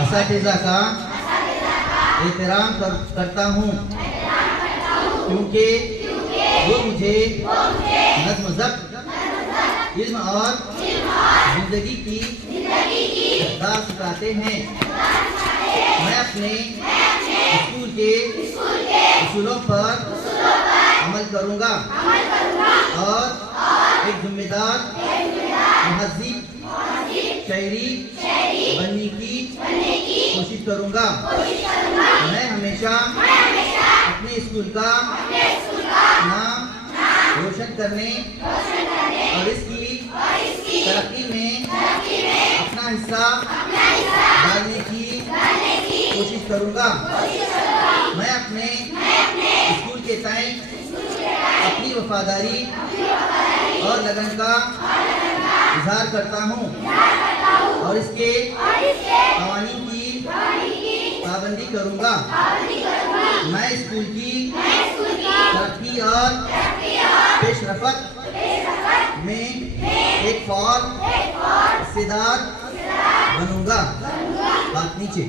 असातिज़ा का एहतराम करता हूँ, क्योंकि वो मुझे नज़्म ज़ब्त, इल्म और ज़िंदगी की इक़्तिदार सिखाते हैं। मैं अपने स्कूल के उसूलों पर अमल करूँगा और एक जिम्मेदार महज़ीब शहरी बनने की कोशिश करूँगा। मैं हमेशा अपने स्कूल का नाम रोशन करने और इसकी तरक्की में अपना हिस्सा डालने की कोशिश करूँगा। मैं अपने स्कूल के तय अपनी वफादारी और लगन का इजहार करता हूँ और इसके कवानीन की पाबंदी करूँगा। मैं स्कूल की तरक्की और पेशरफ्त में एक फ़ाल हिस्सेदार बनूँगा। हाथ नीचे।